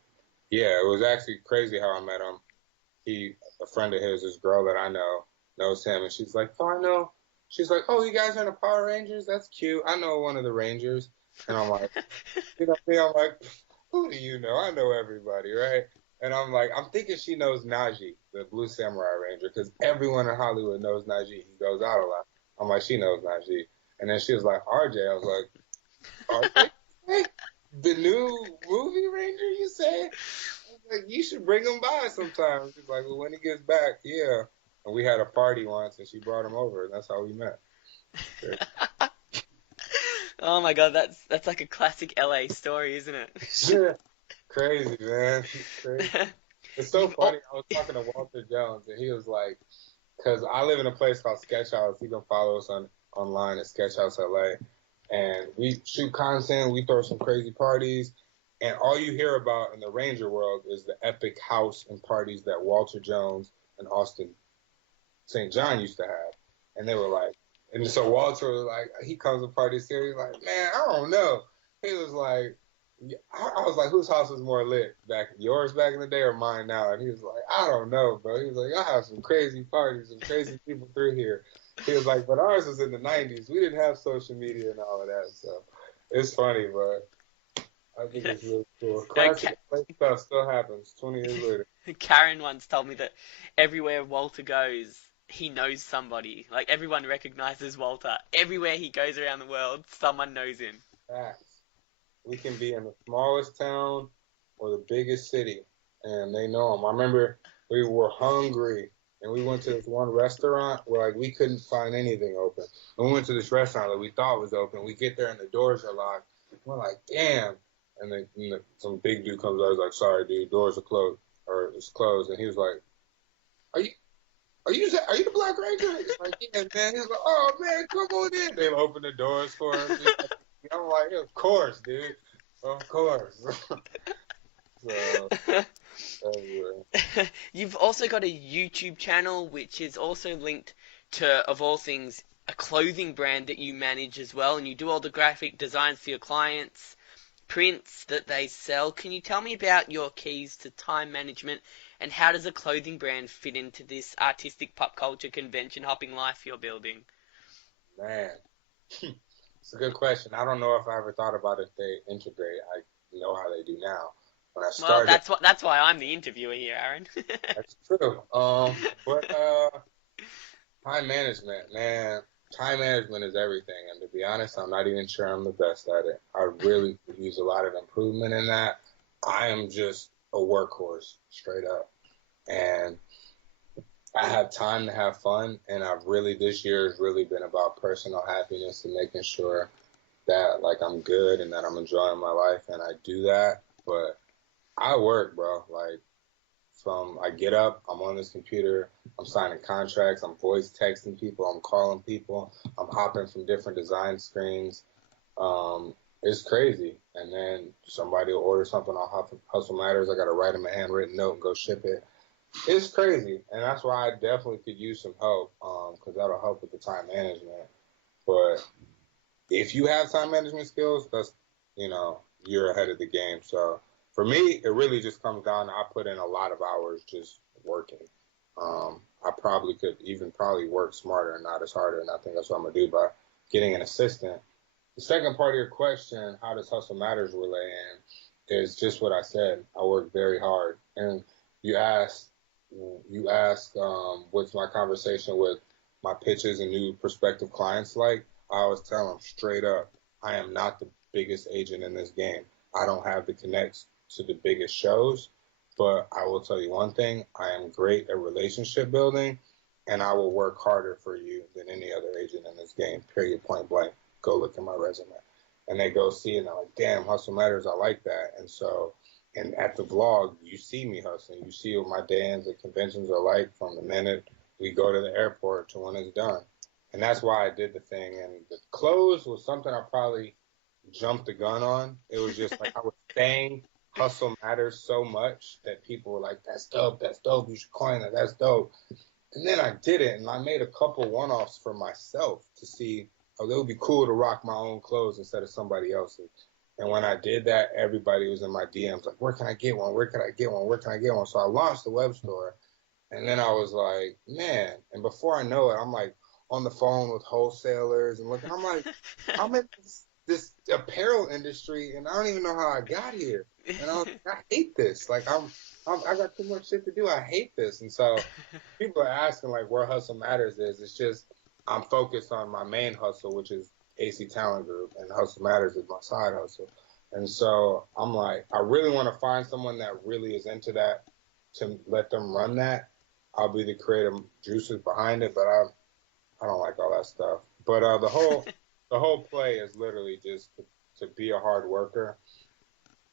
yeah, it was actually crazy how I met him. A friend of his, this girl that I know, knows him, and she's like, oh, I know. She's like, oh, you guys are in the Power Rangers? That's cute. I know one of the Rangers. And I'm like, I'm like, who do you know? I know everybody, right? And I'm like, I'm thinking she knows Najee, the Blue Samurai Ranger, because everyone in Hollywood knows Najee. He goes out a lot. I'm like, she knows Najee. And then she was like, RJ. I was like, RJ? The new movie Ranger, you say? Like, you should bring him by sometime. She's like, well, when he gets back, yeah. And we had a party once, and she brought him over, and that's how we met. Yeah. Oh my god, that's like a classic LA story, isn't it? Yeah. Crazy, man. Crazy. It's so funny. I was talking to Walter Jones, and he was like, because I live in a place called Sketch House. You can follow us online at Sketch House LA. And we shoot content, we throw some crazy parties, and all you hear about in the Ranger world is the epic house and parties that Walter Jones and Austin St. John used to have. And they were like, and so Walter was like, he comes to parties here, he's like, man, I don't know. He was like, I was like, whose house was more lit? Yours back in the day or mine now? And he was like, I don't know, bro. He was like, I have some crazy parties, some crazy people through here. He was like, but ours was in the 90s. We didn't have social media and all of that. So it's funny, but I think it's really cool. Classic stuff still happens 20 years later. Karen once told me that everywhere Walter goes, he knows somebody. Like, everyone recognizes Walter. Everywhere he goes around the world, someone knows him. Facts. We can be in the smallest town or the biggest city, and they know him. I remember we were hungry, and we went to this one restaurant where like we couldn't find anything open. And we went to this restaurant that we thought was open. We get there and the doors are locked. We're like, damn. And then some big dude comes out. He's like, sorry, dude, doors are closed, or it's closed. And he was like, are you? Are you the Black Ranger? He's like, yeah, man. He's like, oh man, come on in. They open the doors for him. I'm like, of course, dude, of course. So, You've also got a YouTube channel which is also linked to, of all things, a clothing brand that you manage as well, and you do all the graphic designs for your clients, prints that they sell. Can you tell me about your keys to time management, and how does a clothing brand fit into this artistic pop culture convention hopping life you're building? man, it's a good question. I don't know if I ever thought about if they integrate. I know how they do now. When I Well, started, that's why I'm the interviewer here, Aaron. that's true. But time management, man. Time management is everything. And to be honest, I'm not even sure I'm the best at it. I really could use a lot of improvement in that. I am just a workhorse, straight up. And I have time to have fun. And I've really, this year has really been about personal happiness and making sure that, like, I'm good and that I'm enjoying my life. And I do that. But I work, bro. Like, from I get up, I'm on this computer, I'm signing contracts, I'm voice texting people, I'm calling people, I'm hopping from different design screens. It's crazy. And then somebody will order something on Hustle Matters. I got to write them a handwritten note and go ship it. It's crazy. And that's why I definitely could use some help because that'll help with the time management. But if you have time management skills, that's, you're ahead of the game. So for me, it really just comes down to I put in a lot of hours just working. I probably could even probably work smarter and not as harder, and I think that's what I'm gonna do by getting an assistant. The second part of your question, how does Hustle Matters relay in, is just what I said. I work very hard, and you asked, what's my conversation with my pitches and new prospective clients like? I always tell them straight up, I am not the biggest agent in this game. I don't have the connects to the biggest shows, but I will tell you one thing, I am great at relationship building, and I will work harder for you than any other agent in this game, period, point blank. Go look at my resume. And they go see it, and they're like, damn, Hustle Matters, I like that. And so, and at the vlog, you see me hustling. You see what my day ends at conventions are like from the minute we go to the airport to when it's done. And that's why I did the thing. And the clothes was something I probably jumped the gun on. It was just like I was saying Hustle Matters so much that people were like, that's dope, you should coin that, that's dope. And then I did it, and I made a couple one-offs for myself to see, oh, it would be cool to rock my own clothes instead of somebody else's. And when I did that, everybody was in my DMs like, where can I get one? Where can I get one? Where can I get one? So I launched the web store, and then I was like, man. And before I know it, I'm like on the phone with wholesalers and looking. I'm like, I'm in this apparel industry, and I don't even know how I got here. And I hate this. Like I got too much shit to do. I hate this. And so people are asking like where Hustle Matters is. It's just I'm focused on my main hustle, which is AC Talent Group, and Hustle Matters is my side hustle. And so I'm like, I really want to find someone that really is into that to let them run that. I'll be the creative juices behind it, but I don't like all that stuff. But the whole play is literally just to be a hard worker.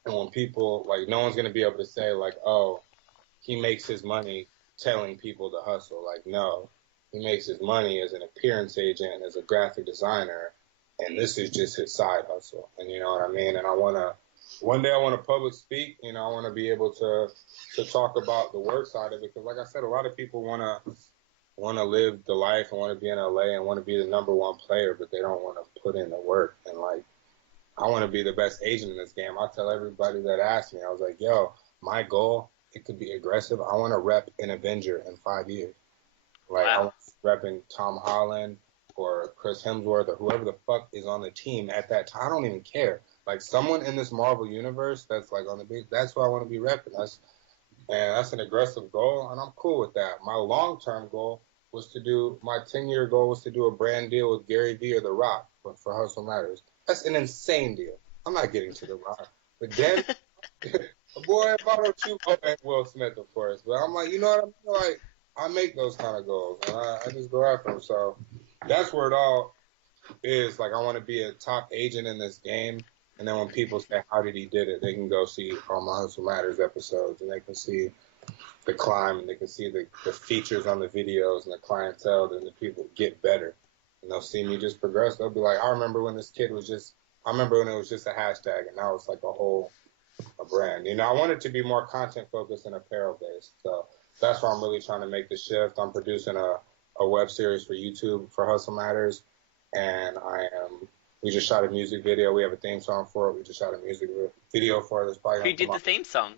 And when people like, no one's gonna be able to say like, oh, he makes his money telling people to hustle. Like, no, he makes his money as an appearance agent, as a graphic designer, and this is just his side hustle. And you know what I mean? And one day I want to public speak. I want to be able to talk about the work side of it because, like I said, a lot of people want to live the life and want to be in LA and want to be the number one player, but they don't want to put in the work. And like, I want to be the best agent in this game. I tell everybody that asks me, I was like, yo, my goal, it could be aggressive. I want to rep an Avenger in 5 years. Like, I Wow. want to repping Tom Holland or Chris Hemsworth or whoever the fuck is on the team at that time. I don't even care. Like, someone in this Marvel universe that's like on the big, that's who I want to be repping. That's an aggressive goal, and I'm cool with that. My long-term goal my 10-year goal was to do a brand deal with Gary Vee or The Rock for Hustle Matters. That's an insane deal. I'm not getting to The Rock. But then, boy, if I don't shoot, and Will Smith, of course. But I'm like, you know what I mean? Like, I make those kind of goals, and I just go after them. So that's where it all is. Like, I want to be a top agent in this game. And then when people say, how did he did it? They can go see all my Hustle Matters episodes, and they can see the climb, and they can see the features on the videos and the clientele, and the people get better. And they'll see me just progress. They'll be like, I remember when this kid was just, I remember when it was just a hashtag, and now it's like a brand. You know, I want it to be more content focused and apparel based. So that's why I'm really trying to make the shift. I'm producing a web series for YouTube for Hustle Matters, and we just shot a music video. We have a theme song for it. We just shot a music video for it. That's probably Who gonna come did the out. theme song?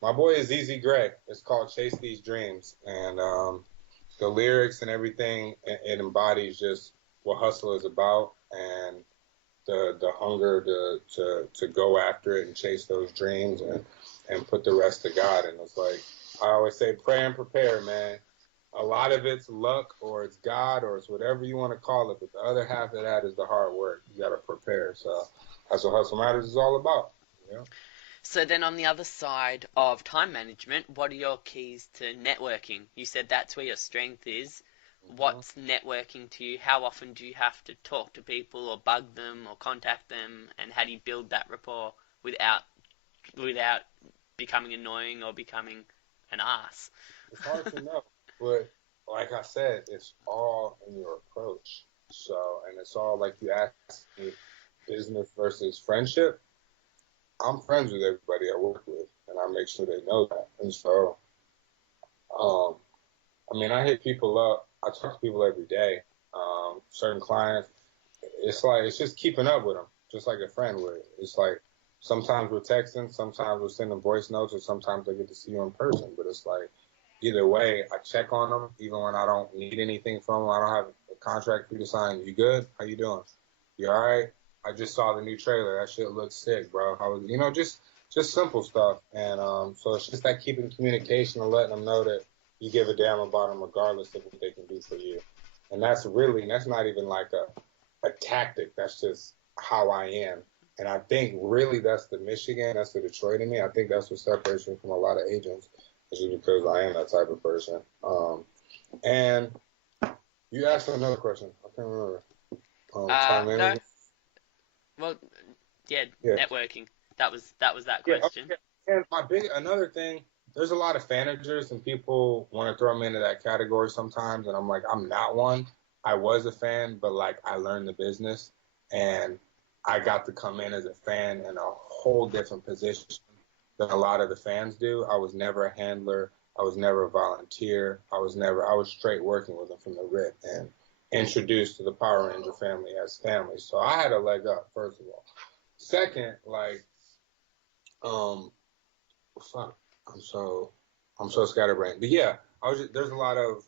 My boy is Easy Gray. It's called Chase These Dreams, and the lyrics and everything, it embodies just what hustle is about, and the hunger to go after it and chase those dreams, and put the rest to God. And it's like I always say, pray and prepare, man. A lot of it's luck, or it's God, or it's whatever you want to call it, but the other half of that is the hard work. You got to prepare. So that's what Hustle Matters is all about. You know? So then on the other side of time management, what are your keys to networking? You said that's where your strength is. Mm-hmm. What's networking to you? How often do you have to talk to people or bug them or contact them? And how do you build that rapport without becoming annoying or becoming an ass? It's hard to know, but like I said, it's all in your approach. So, and it's all like you asked me, business versus friendship. I'm friends with everybody I work with, and I make sure they know that. And so, um, I mean, I hit people up. I talk to people every day. Certain clients, it's like it's just keeping up with them, just like a friend would. It's like sometimes we're texting, sometimes we're sending voice notes, or sometimes I get to see you in person. But it's like either way, I check on them, even when I don't need anything from them. I don't have a contract for you to sign. You good? How you doing? You all right? I just saw the new trailer. That shit looks sick, bro. How was, just simple stuff. And so it's just that keeping communication and letting them know that you give a damn about them regardless of what they can do for you. And that's not even like a tactic. That's just how I am. And I think really that's the Michigan, that's the Detroit in me. I think that's what separates me from a lot of agents, is just because I am that type of person. And you asked another question. I can't remember. Time No. management. Well, yeah, Yeah. networking. That was that Yeah. question. Okay. And another thing, there's a lot of fanagers and people want to throw me into that category sometimes. And I'm like, I'm not one. I was a fan, but like I learned the business, and I got to come in as a fan in a whole different position than a lot of the fans do. I was never a handler. I was never a volunteer. I was straight working with them from the rip and introduced to the Power Ranger family as family. So I had a leg up, first of all. Second, like, um, fuck, I'm so, I'm so scatterbrained. But yeah, there's a lot of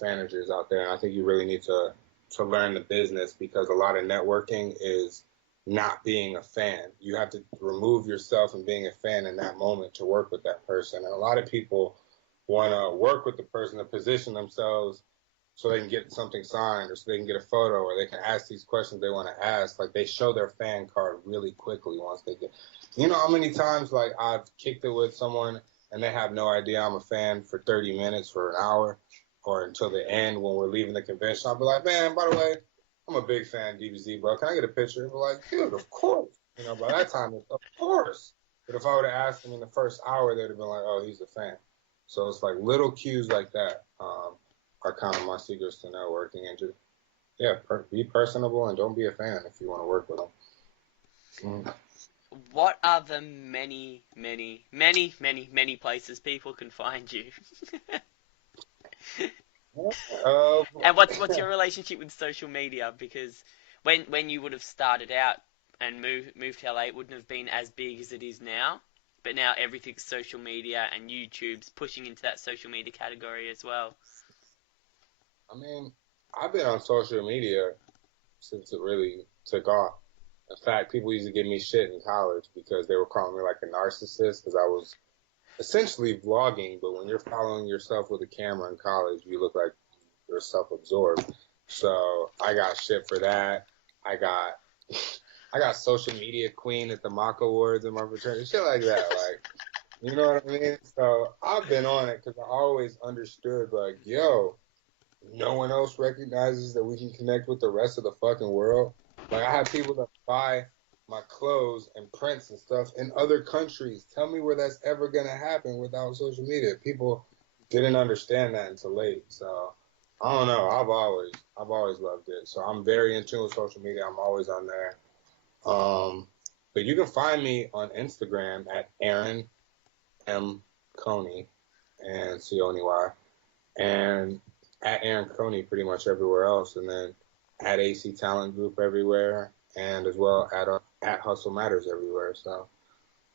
managers out there, and I think you really need to learn the business, because a lot of networking is not being a fan. You have to remove yourself and being a fan in that moment to work with that person. And a lot of people want to work with the person to position themselves so they can get something signed, or so they can get a photo, or they can ask these questions they want to ask. Like, they show their fan card really quickly once they get. You know how many times like I've kicked it with someone and they have no idea I'm a fan for 30 minutes, for an hour, or until the end when we're leaving the convention. I'll be like, man, by the way, I'm a big fan, DBZ, bro. Can I get a picture? They're like, dude, of course. You know, by that time, of course. But if I would have asked them in the first hour, they'd have been like, oh, he's a fan. So it's like little cues like that are kind of my secrets to networking. And just, yeah, be personable and don't be a fan if you want to work with them. What are the many, many, many, many, many places people can find you? Uh, And what's your relationship with social media? Because when you would have started out and moved to LA, it wouldn't have been as big as it is now. But now everything's social media, and YouTube's pushing into that social media category as well. I mean, I've been on social media since it really took off. In fact, people used to give me shit in college because they were calling me like a narcissist, because I was essentially vlogging. But when you're following yourself with a camera in college, you look like you're self-absorbed. So I got shit for that. I got I got social media queen at the mock awards in my fraternity, shit like that. Like, You know what I mean? So I've been on it because I always understood, like, yo, no one else recognizes that we can connect with the rest of the fucking world. Like, I have people that buy my clothes and prints and stuff in other countries. Tell me where that's ever gonna happen without social media. People didn't understand that until late. So I don't know. I've always loved it. So I'm very in tune with social media. I'm always on there. Um, but you can find me on Instagram at Aaron M Coney and Coney and at Aaron Coney pretty much everywhere else, and then at AC Talent Group everywhere, and as well at Hustle Matters everywhere. So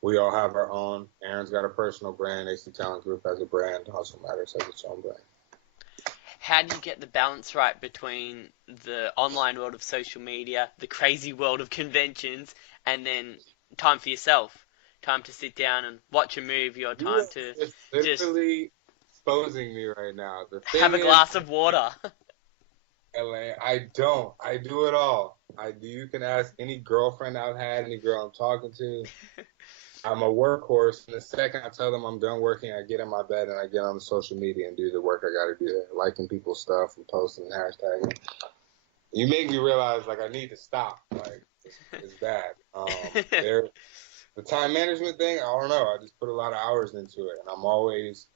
we all have our own. Aaron's got a personal brand. AC Talent Group has a brand. Hustle Matters has its own brand. How do you get the balance right between the online world of social media, the crazy world of conventions, and then time for yourself? Time to sit down and watch a movie, or You time are to just just literally exposing me right now. The have thing a is, glass of water. LA, I don't. I do it all. I do. You can ask any girlfriend I've had, any girl I'm talking to. I'm a workhorse. And the second I tell them I'm done working, I get in my bed and I get on the social media and do the work I got to do there, liking people's stuff and posting and hashtagging. You make me realize like I need to stop. Like it's bad. There, the time management thing. I don't know. I just put a lot of hours into it, and I'm always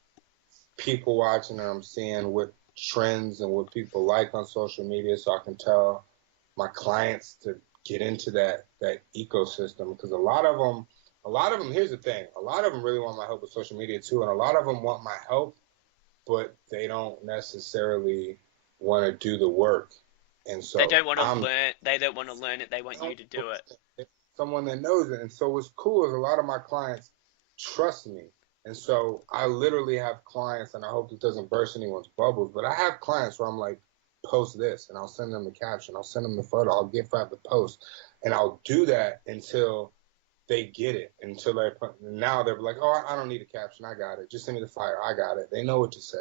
people watching and I'm seeing what trends and what people like on social media, so I can tell my clients to get into that ecosystem because a lot of them. Here's the thing: a lot of them really want my help with social media too, and a lot of them want my help, but they don't necessarily want to do the work. And They so don't want to learn. They don't want to learn it. They want you to do it. someone that knows it. And so what's cool is a lot of my clients trust me. And so I literally have clients, and I hope this doesn't burst anyone's bubbles, but I have clients where I'm like, post this, and I'll send them the caption, I'll send them the photo, I'll give five the post, and I'll do that until they get it. Until now they're like, oh, I don't need a caption, I got it. Just send me the flyer, I got it. They know what to say.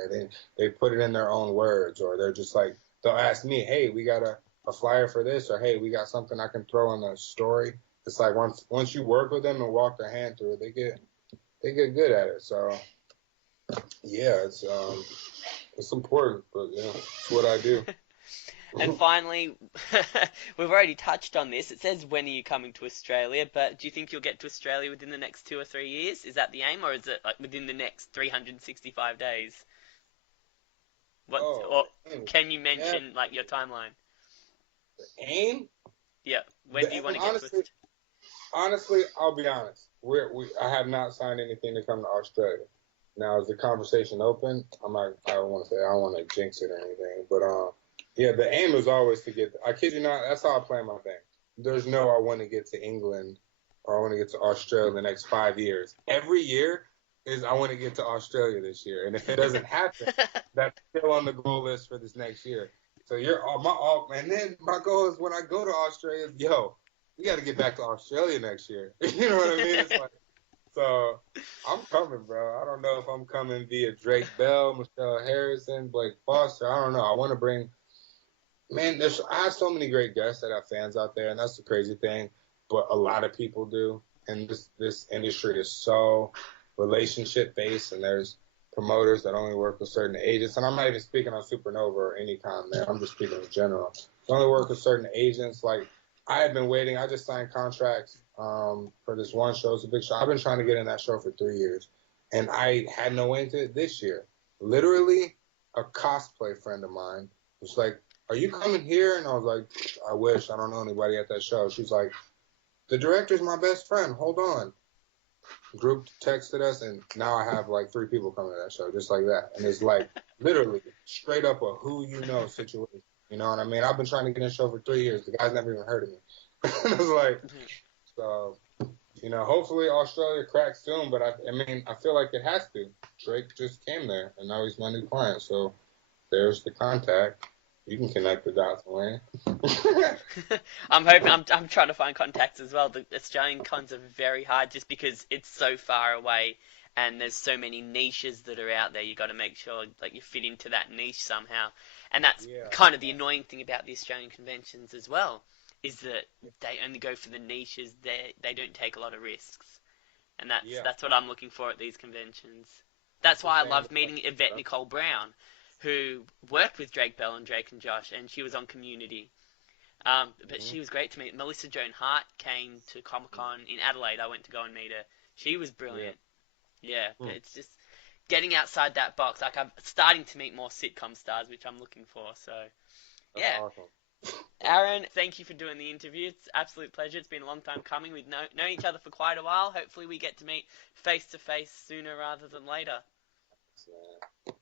They put it in their own words, or they're just like, they'll ask me, hey, we got a flyer for this, or hey, we got something I can throw in the story. It's like once you work with them and walk their hand through it, they get good at it. So yeah, it's important, but yeah, it's what I do. And finally, we've already touched on this. It says when are you coming to Australia, but do you think you'll get to Australia within the next 2 or 3 years? Is that the aim, or is it like within the next 365 days? What, Oh, or the aim, can you yeah, mention like your timeline? the aim, Yeah, when the do you want aim. to get to Honestly, Australia? honestly, I'll be honest. I have not signed anything to come to Australia. Now, is the conversation open? I'm not. I don't want to say. I don't want to jinx it or anything. But yeah, the aim is always to get. I kid you not. That's how I plan my thing. There's no. I want to get to England or I want to get to Australia in the next 5 years. Every year is I want to get to Australia this year, and if it doesn't happen, that's still on the goal list for this next year. So you're all and then my goal is when I go to Australia, yo, we got to get back to Australia next year. You know what I mean? It's like so. I'm coming, bro. I don't know if I'm coming via Drake Bell, Michelle Harrison, Blake Foster. I don't know. I want to bring, man. I have so many great guests that have fans out there, and that's the crazy thing. But a lot of people do, and this industry is so relationship based, and there's promoters that only work with certain agents. And I'm not even speaking on Supernova or any kind, man. I'm just speaking in general. They only work with certain agents. Like I have been waiting. I just signed contracts for this one show. It's a big show. I've been trying to get in that show for 3 years, and I had no way into it this year. Literally, a cosplay friend of mine was like, are you coming here? And I was like, I wish. I don't know anybody at that show. She's like, the director's my best friend. Hold on. Group texted us, and now I have like three people coming to that show, just like that. And it's like literally straight up a who you know situation. You know what I mean? I've been trying to get in the show for 3 years. The guy's never even heard of me. It's like, so, hopefully Australia cracks soon, but I mean, I feel like it has to. Drake just came there, and now he's my new client. So there's the contact. You can connect the dots, Wayne. I'm hoping. I'm trying to find contacts as well. The Australian cons are very hard just because it's so far away, and there's so many niches that are out there. You got to make sure like you fit into that niche somehow, and that's Yeah. kind of the annoying thing about the Australian conventions as well, is that they only go for the niches. They don't take a lot of risks, and that's Yeah. that's what I'm looking for at these conventions. That's why I loved meeting Yvette Nicole Brown, who worked with Drake Bell and Drake and Josh, and she was on Community. But she was great to meet. Melissa Joan Hart came to Comic Con in Adelaide. I went to go and meet her. She was brilliant. Yeah, but it's just getting outside that box. Like, I'm starting to meet more sitcom stars, which I'm looking for. So, That's yeah. awesome. Aaron, thank you for doing the interview. It's an absolute pleasure. It's been a long time coming. We've known each other for quite a while. Hopefully we get to meet face to face sooner rather than later.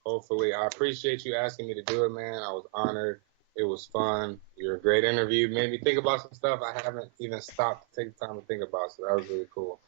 Hopefully. I appreciate you asking me to do it, man. I was honored. It was fun. You're a great interview. Made me think about some stuff I haven't even stopped to take the time to think about, so that was really cool.